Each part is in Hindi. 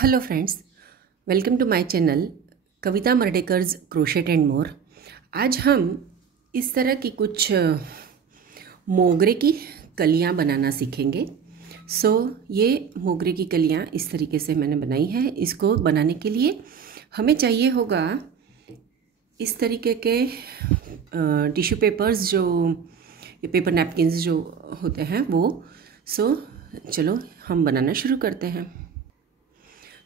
Hello friends, welcome to my channel Kavita Mardekar's crochet and more. आज हम इस तरह की कुछ मोगरे की कलियां बनाना सीखेंगे। ये मोगरे की कलियां इस तरीके से मैंने बनाई है। इसको बनाने के लिए हमें चाहिए होगा इस तरीके के टिश्यू पेपर्स, जो ये पेपर नैपकिन्स जो होते हैं वो। चलो हम बनाना शुरू करते हैं।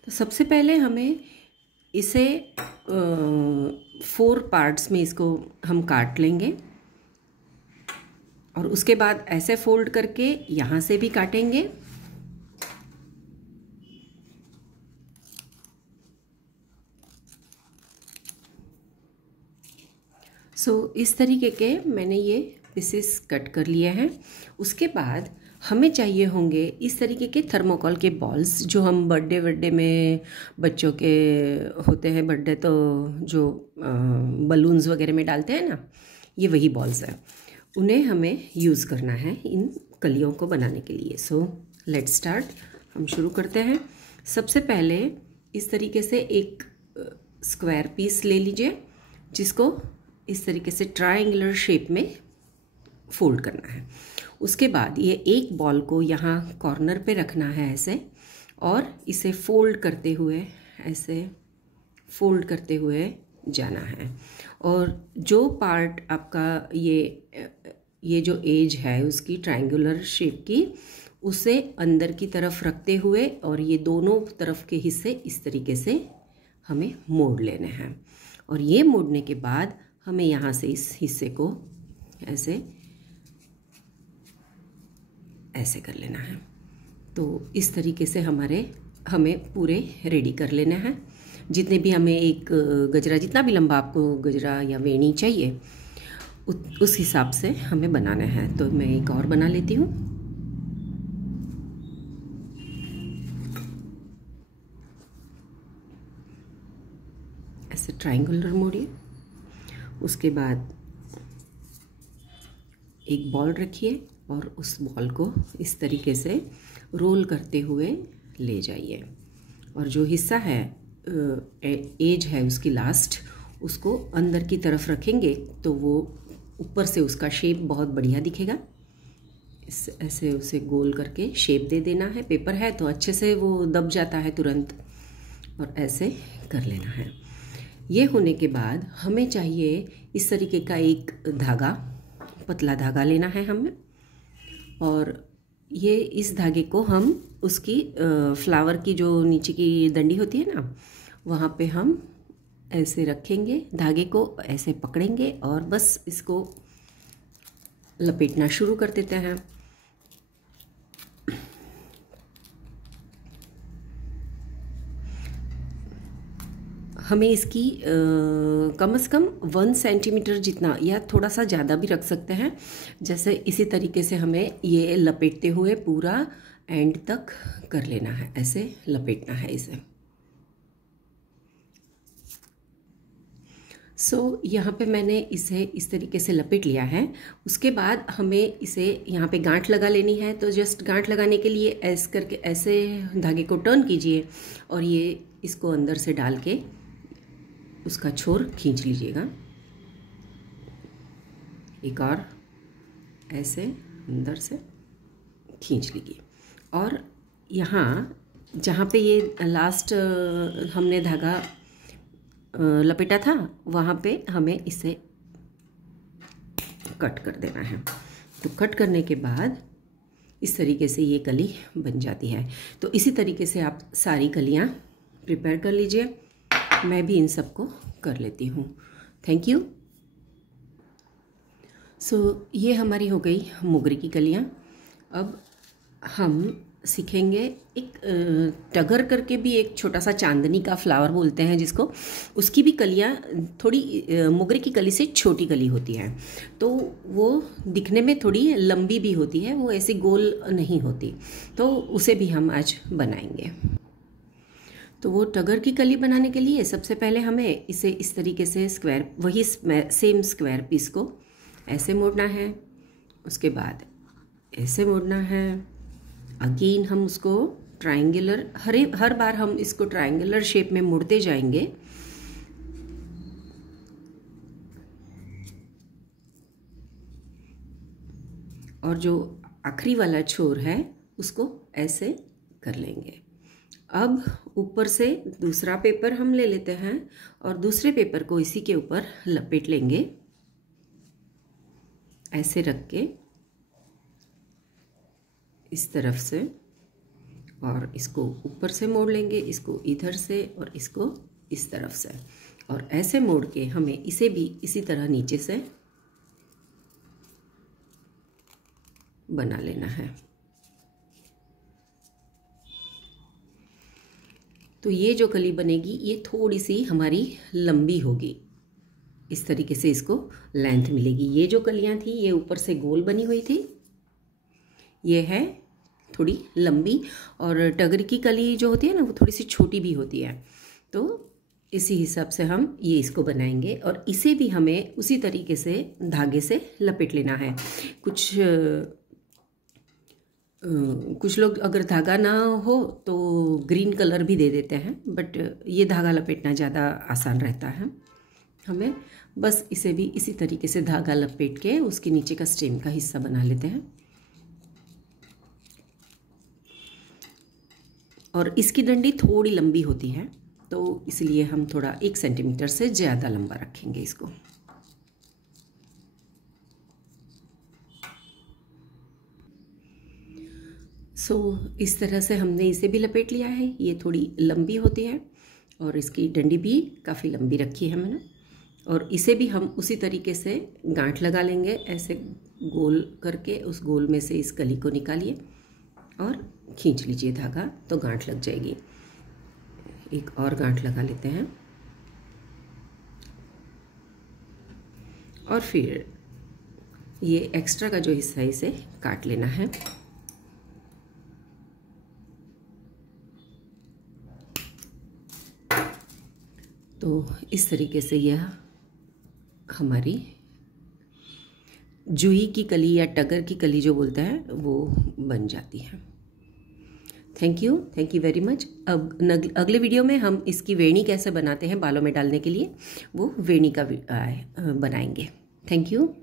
तो सबसे पहले हमें इसे 4 पार्ट्स में इसको हम काट लेंगे और उसके बाद ऐसे फोल्ड करके यहाँ से भी काटेंगे। इस तरीके के मैंने ये पीसेस कट कर लिए हैं। उसके बाद हमें चाहिए होंगे इस तरीके के थर्मोकोल के बॉल्स, जो हम बर्थडे में बच्चों के होते हैं बर्थडे, तो जो बलून्स वगैरह में डालते हैं ना, ये वही बॉल्स हैं। उन्हें हमें यूज़ करना है इन कलियों को बनाने के लिए। Let's start. हम शुरू करते हैं। सबसे पहले इस तरीके से एक स्क्वायर पीस ले लीजिए, जिसको इस तरीके से ट्रायंगुलर शेप में फोल्ड करना है। उसके बाद ये एक बॉल को यहाँ कॉर्नर पे रखना है ऐसे, और इसे फोल्ड करते हुए ऐसे फोल्ड करते हुए जाना है। और जो पार्ट आपका ये जो एज है उसकी ट्रायंगुलर शेप की, उसे अंदर की तरफ रखते हुए और ये दोनों तरफ के हिस्से इस तरीके से हमें मोड़ लेने हैं। और ये मोड़ने के बाद हमें यहाँ से इस हिस्से को ऐसे कर लेना है। तो इस तरीके से हमें पूरे रेडी कर लेना है। जितने भी हमें एक गजरा, जितना भी लंबा आपको गजरा या वेणी चाहिए उस हिसाब से हमें बनाना है। तो मैं एक और बना लेती हूँ। ऐसे ट्रायंगुलर मोड़िए। उसके बाद एक बॉल रखिए और उस बॉल को इस तरीके से रोल करते हुए ले जाइए। और जो हिस्सा है एज है उसकी लास्ट, उसको अंदर की तरफ रखेंगे तो वो ऊपर से उसका शेप बहुत बढ़िया दिखेगा। ऐसे उसे गोल करके शेप दे देना है। पेपर है तो अच्छे से वो दब जाता है तुरंत, और ऐसे कर लेना है। ये होने के बाद हमें चाहिए इस तरीके का एक धागा, पतला धागा लेना है हमें। और ये इस धागे को हम उसकी फ्लावर की जो नीचे की डंडी होती है ना, वहाँ पे हम ऐसे रखेंगे, धागे को ऐसे पकड़ेंगे और बस इसको लपेटना शुरू कर देते हैं। हमें इसकी कम से कम 1 सेंटीमीटर जितना या थोड़ा सा ज़्यादा भी रख सकते हैं। जैसे इसी तरीके से हमें ये लपेटते हुए पूरा एंड तक कर लेना है। ऐसे लपेटना है इसे। यहाँ पे मैंने इसे इस तरीके से लपेट लिया है। उसके बाद हमें इसे यहाँ पे गांठ लगा लेनी है। तो जस्ट गांठ लगाने के लिए ऐसे करके ऐसे धागे को टर्न कीजिए और ये इसको अंदर से डाल के उसका छोर खींच लीजिएगा। एक और ऐसे अंदर से खींच लीजिए। और यहाँ जहाँ पे ये लास्ट हमने धागा लपेटा था, वहाँ पे हमें इसे कट कर देना है। तो कट करने के बाद इस तरीके से ये कली बन जाती है। तो इसी तरीके से आप सारी कलियाँ प्रिपेयर कर लीजिए। मैं भी इन सबको कर लेती हूँ। Thank you. ये हमारी हो गई मोगरे की कलियाँ। अब हम सीखेंगे एक टगर करके भी एक छोटा सा चांदनी का फ्लावर बोलते हैं जिसको, उसकी भी कलियाँ थोड़ी मोगरे की कली से छोटी कली होती है। तो वो दिखने में थोड़ी लंबी भी होती है, वो ऐसी गोल नहीं होती। तो उसे भी हम आज बनाएंगे। तो वो टगर की कली बनाने के लिए सबसे पहले हमें इसे इस तरीके से स्क्वायर, वही सेम स्क्वायर पीस को ऐसे मोड़ना है। उसके बाद ऐसे मोड़ना है। अगेन हम उसको ट्रायंगुलर, हर बार हम इसको ट्रायंगुलर शेप में मुड़ते जाएंगे। और जो आखिरी वाला छोर है उसको ऐसे कर लेंगे। अब ऊपर से दूसरा पेपर हम ले लेते हैं और दूसरे पेपर को इसी के ऊपर लपेट लेंगे, ऐसे रख के इस तरफ से, और इसको ऊपर से मोड़ लेंगे, इसको इधर से और इसको इस तरफ से, और ऐसे मोड़ के हमें इसे भी इसी तरह नीचे से बना लेना है। तो ये जो कली बनेगी ये थोड़ी सी हमारी लंबी होगी, इस तरीके से इसको लेंथ मिलेगी। ये जो कलियां थी ये ऊपर से गोल बनी हुई थी, ये है थोड़ी लंबी, और टगर की कली जो होती है ना वो थोड़ी सी छोटी भी होती है। तो इसी हिसाब से हम ये इसको बनाएंगे, और इसे भी हमें उसी तरीके से धागे से लपेट लेना है। कुछ लोग अगर धागा ना हो तो ग्रीन कलर भी दे देते हैं, बट ये धागा लपेटना ज़्यादा आसान रहता है। हमें बस इसे भी इसी तरीके से धागा लपेट के उसके नीचे का स्टेम का हिस्सा बना लेते हैं। और इसकी डंडी थोड़ी लंबी होती है, तो इसलिए हम थोड़ा 1 सेंटीमीटर से ज़्यादा लंबा रखेंगे इसको। इस तरह से हमने इसे भी लपेट लिया है। ये थोड़ी लंबी होती है और इसकी डंडी भी काफ़ी लंबी रखी है मैंने। और इसे भी हम उसी तरीके से गांठ लगा लेंगे, ऐसे गोल करके उस गोल में से इस कली को निकालिए और खींच लीजिए धागा, तो गांठ लग जाएगी। एक और गांठ लगा लेते हैं और फिर ये एक्स्ट्रा का जो हिस्सा है इसे काट लेना है। तो इस तरीके से यह हमारी जूही की कली या टगर की कली जो बोलते हैं वो बन जाती है। Thank you very much. अब अगले वीडियो में हम इसकी वेणी कैसे बनाते हैं बालों में डालने के लिए, वो वेणी का बनाएंगे। Thank you.